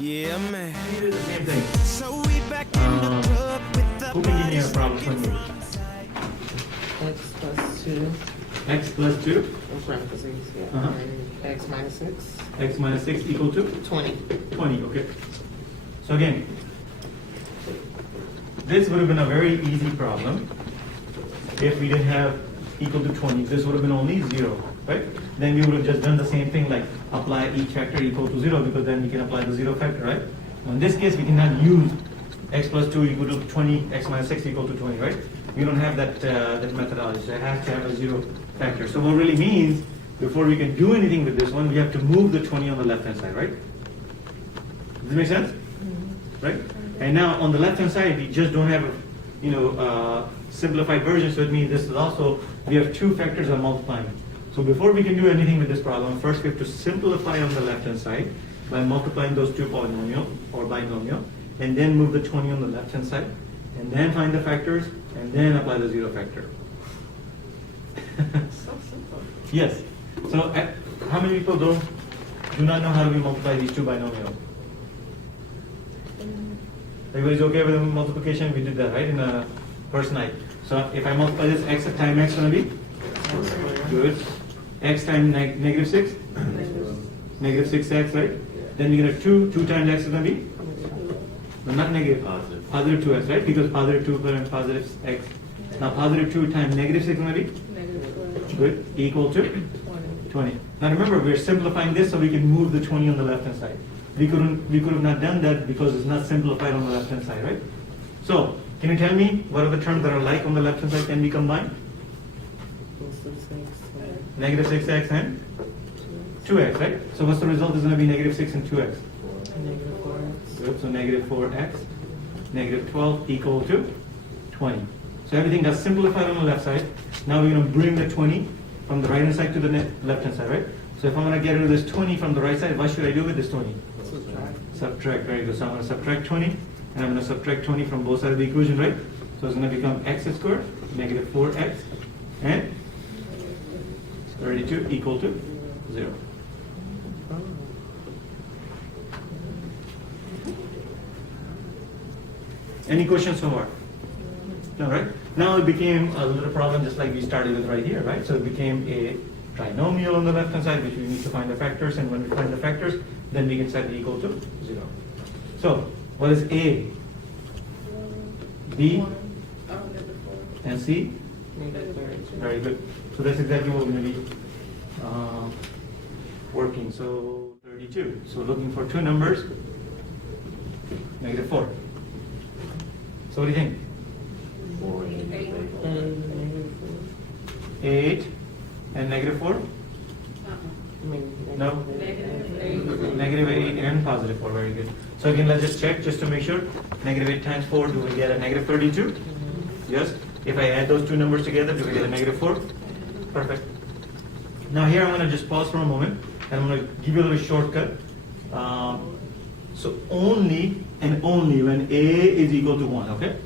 Yeah, man. We do the same thing. So we back in the club with the Who can give me a bodies problem rocking from you? X plus 2, X plus 2, in parentheses, yeah. Uh-huh. And X minus 6, X minus 6 equal to 20. 20, okay. So again, this would have been a very easy problem if we didn't have equal to 20. This would have been only 0, right? Then we would have just done the same thing, like apply each factor equal to 0, because then we can apply the 0 factor, right? In this case, we cannot use x plus 2 equal to 20, x minus 6 equal to 20, right? We don't have that, that methodology, so it has to have a 0 factor. So what it really means, before we can do anything with this one, we have to move the 20 on the left-hand side, right? Does it make sense? Right? And now on the left-hand side, we just don't have a, simplified version, so it means this is also, we have two factors of multiplying. So before we can do anything with this problem, first we have to simplify on the left-hand side by multiplying those two polynomial or binomial, and then move the 20 on the left-hand side, and then find the factors, and then apply the 0 factor. So simple. Yes. So how many people do not know how to multiply these two binomials? Everybody's okay with the multiplication? We did that, right, in the first night. So if I multiply this, x times x going to be? Good. X times negative 6? Negative 6x, right? Then we get a 2. 2 times x is going to be? No, not negative. Positive 2x, right? Because positive 2 and positive x. Now positive 2 times negative 6 is going to be? Good. Equal to? 20. Now remember, we're simplifying this so we can move the 20 on the left-hand side. We could have not done that because it's not simplified on the left-hand side, right? So, can you tell me what are the terms that are like on the left-hand side can be combined? Negative 6x and 2x, right? So what's the result is going to be negative 6 and 2x? Negative 4x. Good, so negative 4x, negative 12 equal to 20. So everything got simplified on the left side. Now we're going to bring the 20 from the right-hand side to the left-hand side, right? So if I'm going to get rid of this 20 from the right side, what should I do with this 20? Subtract, very good. So I'm going to subtract 20, and I'm going to subtract 20 from both sides of the equation, right? So it's going to become x squared, negative 4x, and 32 equal to 0. Any questions so far? No, right? Now it became a little problem just like we started with right here, right? So it became a trinomial on the left-hand side, which we need to find the factors, and when we find the factors, then we can set it equal to 0. So, what is A, B, and C? Negative 32. Very good. So that's exactly what we're going to be working. So 32. So looking for two numbers, negative 4. So what do you think? 8 and negative 4? No? Negative 8 and positive 4, very good. So again, let's just check just to make sure. Negative 8 times 4, do we get a negative 32? Yes. If I add those two numbers together, do we get a negative 4? Perfect. Now here I'm going to just pause for a moment, and I'm going to give you a little shortcut. So only and only when A is equal to 1, okay?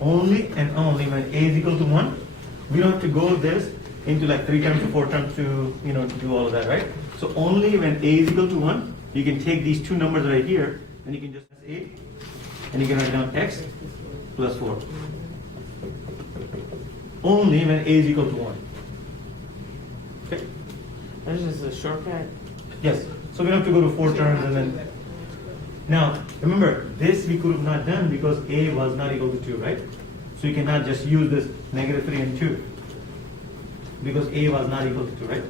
Only and only when A is equal to 1. We don't have to go this into like 3 terms or 4 terms to, do all of that, right? So only when A is equal to 1, you can take these two numbers right here, and you can just A, and you can write down x plus 4. Only when A is equal to 1. Okay? That's just a shortcut. Yes. So we don't have to go to 4 terms and then. Now, remember, this we could have not done because A was not equal to 2, right? So you cannot just use this negative 3 and 2 because A was not equal to 2, right?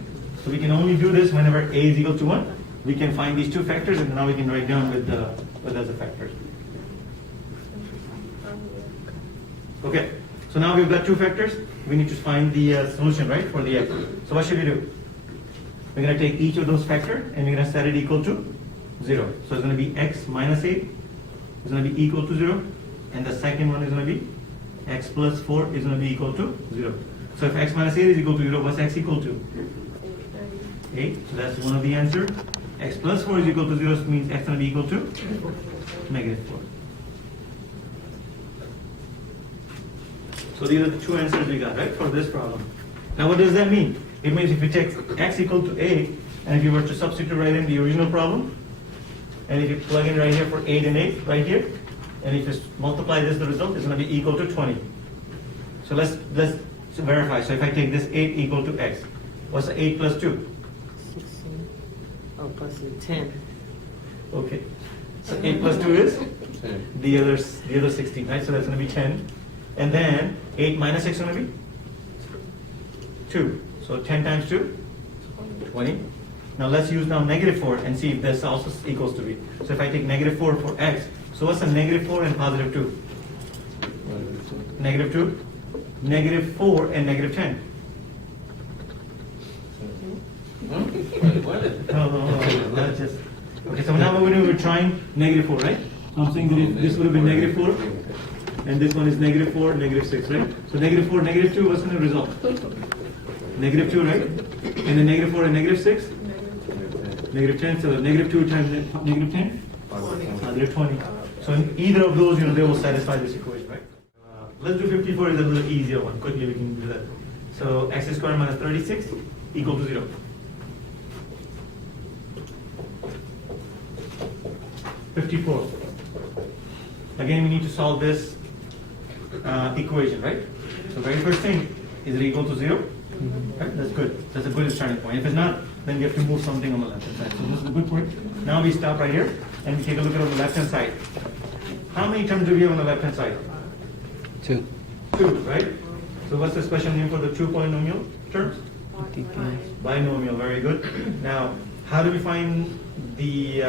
So we can only do this whenever A is equal to 1. We can find these two factors, and now we can write down with the other factors. Okay. So now we've got two factors. We need to find the solution, right, for the x. So what should we do? We're going to take each of those factors and we're going to set it equal to 0. So it's going to be x minus 8 is going to be equal to 0. And the second one is going to be x plus 4 is going to be equal to 0. So if x minus 8 is equal to 0, what's x equal to? 8. So that's one of the answers. X plus 4 is equal to 0 means x is going to be equal to negative 4. So these are the two answers we got, right, for this problem. Now what does that mean? It means if you take x equal to a, and if you were to substitute right in the original problem, And if you plug in right here for 8 and 8, right here, and if you multiply this, the result is going to be equal to 20. So let's verify. So if I take this 8 equal to x, what's the 8 plus 2? 16. Oh, plus the 10. Okay. So 8 plus 2 is the other 16, right? So that's going to be 10. And then 8 minus 6 is going to be 2. So 10 times 2? 20. Now let's use now negative 4 and see if this also equals to b. So if I take negative 4 for x, so what's the negative 4 and positive 2? Negative 2? Negative 4 and negative 10. No, that's just... Okay, so now we're trying negative 4, right? So I'm saying that if this would have been negative 4, and this one is negative 4, negative 6, right? So negative 4, negative 2, what's going to result? Negative 2, right? And then negative 4 and negative 6? Negative 10, so negative 2 times negative 10? Positive 20. So in either of those, they will satisfy this equation, right? Let's do 54 is a little easier one. Quickly we can do that. So x squared minus 36 equal to 0. 54. Again, we need to solve this equation, right? So very first thing, is it equal to 0? Right? That's good. That's a good starting point. If it's not, then we have to move something on the left hand side. So this is a good point. Now we stop right here and we take a look at on the left hand side. How many terms do we have on the left hand side? 2. 2, right? So what's the special name for the two polynomial terms? Binomial, very good. Now, how do we find the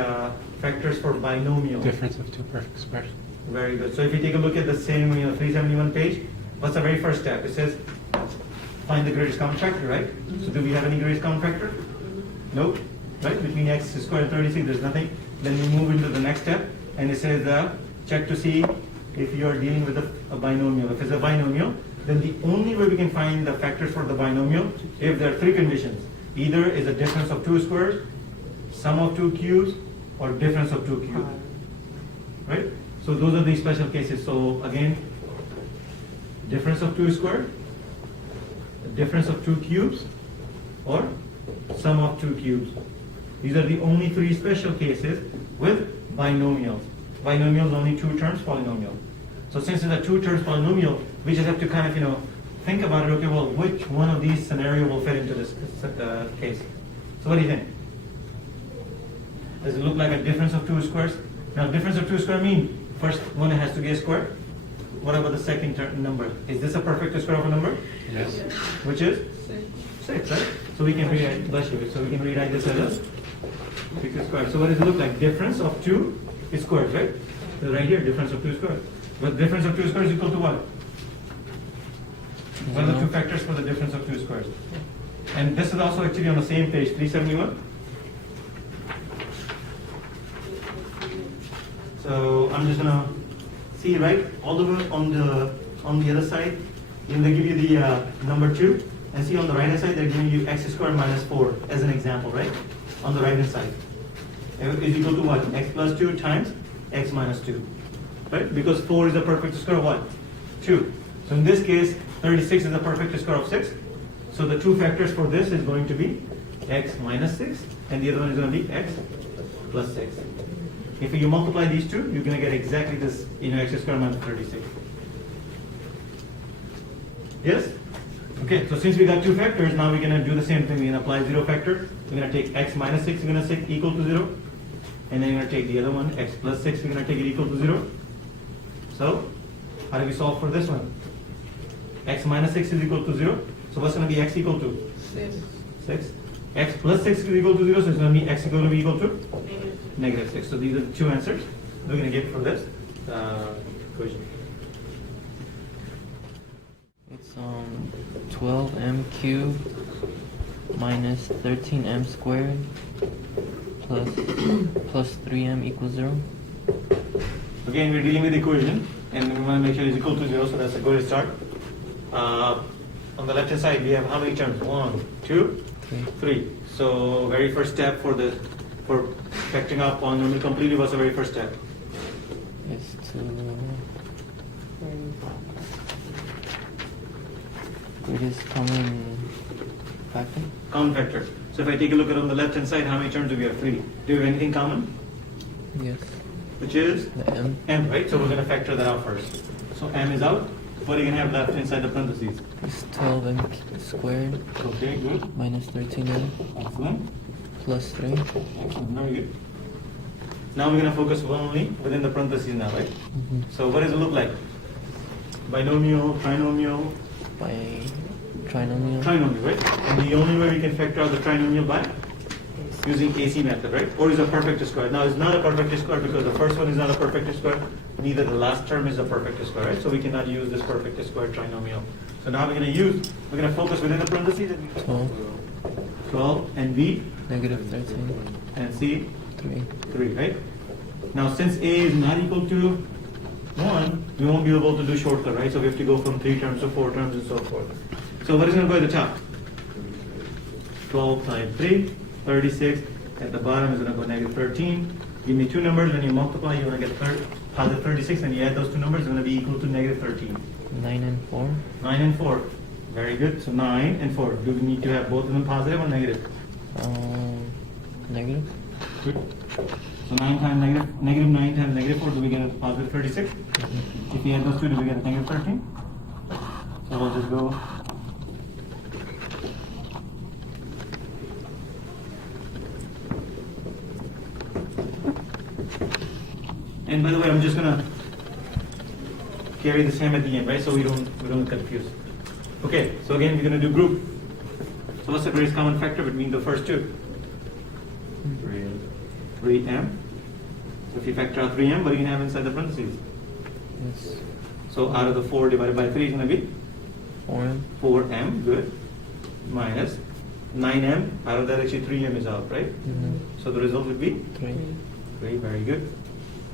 factors for binomial? Difference of two perfect squares. Very good. So if you take a look at the same 371 page, what's the very first step? It says find the greatest common factor, right? So do we have any greatest common factor? Nope. Right? Between x squared and 36, there's nothing. Then we move into the next step, and it says check to see if you are dealing with a binomial. If it's a binomial, then the only way we can find the factors for the binomial, if there are three conditions. Either is a difference of two squares, sum of two cubes, or difference of two cubes. Right? So those are the special cases. So again, difference of two squared, difference of two cubes, or sum of two cubes. These are the only three special cases with binomials. Binomial is only two terms polynomial. So since it's a two terms polynomial, we just have to kind of think about it. Okay, well, which one of these scenario will fit into this case? So what do you think? Does it look like a difference of two squares? Now, difference of two squares mean first one has to be a square. What about the second number? Is this a perfect square of a number? Yes. Which is 6, right? So we can rewrite. Bless you. So we can rewrite this as a 6 squared. So what does it look like? Difference of two squares, right? So right here, difference of two squares. But difference of two squares is equal to what? What are the two factors for the difference of two squares? And this is also actually on the same page, 371. So I'm just gonna see right all the way on the other side. They give you the number 2, and see on the right hand side they're giving you x squared minus 4 as an example, right? On the right hand side is equal to what? X plus 2 times x minus 2, right? Because 4 is the perfect square of what? 2. So in this case, 36 is the perfect square of 6. So the two factors for this is going to be x minus 6, and the other one is going to be x plus 6. If you multiply these two, you're going to get exactly this, x squared minus 36. Yes? Okay, so since we got two factors, now we're going to do the same thing. We're going to apply zero factor. We're going to take x minus 6, we're going to say equal to 0. And then you're going to take the other one, x plus 6, we're going to take it equal to 0. So, how do we solve for this one? X minus 6 is equal to 0. So what's going to be x equal to? 6. X plus 6 is equal to 0, so it's going to be x equal to negative 6. So these are the two answers we're going to get for this equation. It's 12m cubed minus 13m squared plus 3m equals 0. Again, we're dealing with the equation, and we want to make sure it's equal to 0, so that's a good start. On the left hand side, we have how many terms? 1, 2, 3. So very first step for factoring up polynomial completely was the very first step. Is to greatest common factor. Common factor. So if I take a look at on the left hand side, how many terms do we have? 3. Do we have anything common? Yes. which is The m. m, right? So we're going to factor that out first. So m is out. What are you going to have left inside the parentheses? Is 12m squared Okay, good. minus 13m Excellent. plus 3. Excellent. Very good. Now we're going to focus only within the parentheses now, right? So what does it look like? Binomial, trinomial, By trinomial. trinomial, right? And the only way we can factor out the trinomial by using AC method, right? Or is a perfect square. Now it's not a perfect square because the first one is not a perfect square, neither the last term is a perfect square, right? So we cannot use this perfect square trinomial. So now we're going to focus within the parentheses and 12 and B Negative 13. and C 3. 3, right? Now since A is not equal to 1, we won't be able to do shortcut, right? So we have to go from 3 terms to 4 terms and so forth. So what is going to go at the top? 12 times 3, 36. At the bottom is going to go negative 13. Give me two numbers. When you multiply, you're going to get positive 36. And you add those two numbers, it's going to be equal to negative 13. 9 and 4. 9 and 4. Very good. So 9 and 4. Do we need to have both of them positive or negative? Negative. Good. So 9 times negative 9 times negative 4, do we get a positive 36? If we add those two, do we get a negative 13? So we'll just go. And by the way, I'm just gonna carry the same at the end, right? So we don't confuse. Okay, so again we're gonna do group. So what's the greatest common factor between the first two? 3m. So if you factor out 3m, what do you have inside the parentheses? Yes. So out of the 4 divided by 3 is going to be 4m. 4m, good, minus 9m. Out of that actually 3m is out, right? So the result would be 3. 3, very good.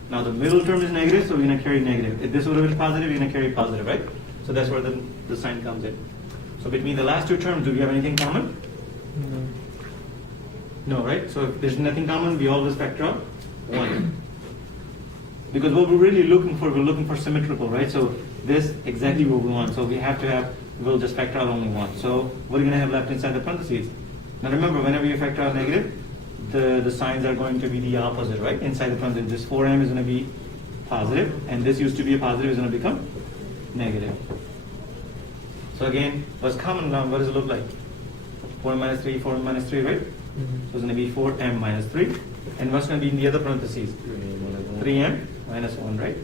Now the middle term is negative, so we're going to carry negative. If this would have been positive, you're going to carry positive, right? So that's where the sign comes in. So between the last two terms, do we have anything common? No, right? So if there's nothing common, we always factor out 1. Because what we're really looking for, we're looking for symmetrical, right? So this exactly what we want. So we have to have, we'll just factor out only 1. So what are you going to have left inside the parentheses? Now remember, whenever you factor out negative, the signs are going to be the opposite, right? Inside the parentheses, this 4m is going to be positive, and this used to be a positive is going to become negative. So again, what's common now? What does it look like? 4m minus 3, 4m minus 3, right? So it's going to be 4m minus 3. And what's going to be in the other parentheses? 3m minus 1, right?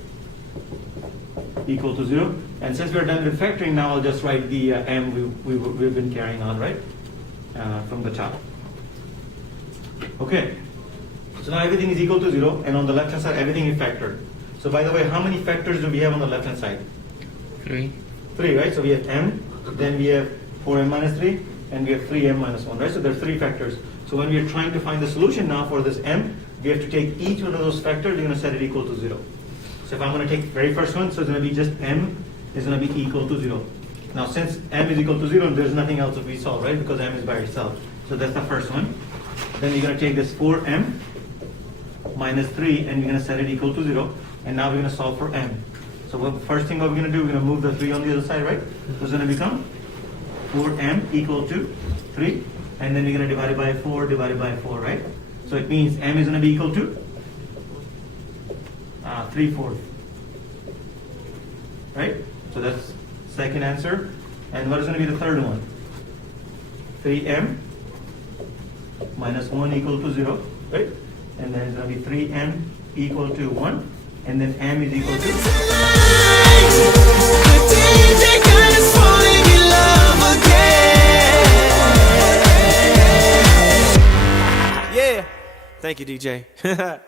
Equal to 0. And since we're done with factoring, now I'll just write the m we've been carrying on, right? From the top. Okay. So now everything is equal to 0. And on the left hand side, everything is factored. So by the way, how many factors do we have on the left hand side? 3. 3, right? So we have m, then we have 4m minus 3, and we have 3m minus 1, right? So there are 3 factors. So when we are trying to find the solution now for this m, we have to take each one of those factors, we're going to set it equal to 0. So if I'm going to take the very first one, so it's going to be just m is going to be equal to 0. Now since m is equal to 0, there's nothing else that we solve, right? Because m is by itself. So that's the first one. Then we're going to take this 4m minus 3, and we're going to set it equal to 0. And now we're going to solve for m. So the first thing what we're going to do, we're going to move the 3 on the other side, right? So it's going to become 4m equal to 3. And then we're going to divide it by 4 divided by 4, right? So it means m is going to be equal to 3/4. Right? So that's second answer. And what is going to be the third one? 3m minus 1 equal to 0, right? And then it's going to be 3m equal to 1. And then m is equal to... Yeah. Thank you, DJ.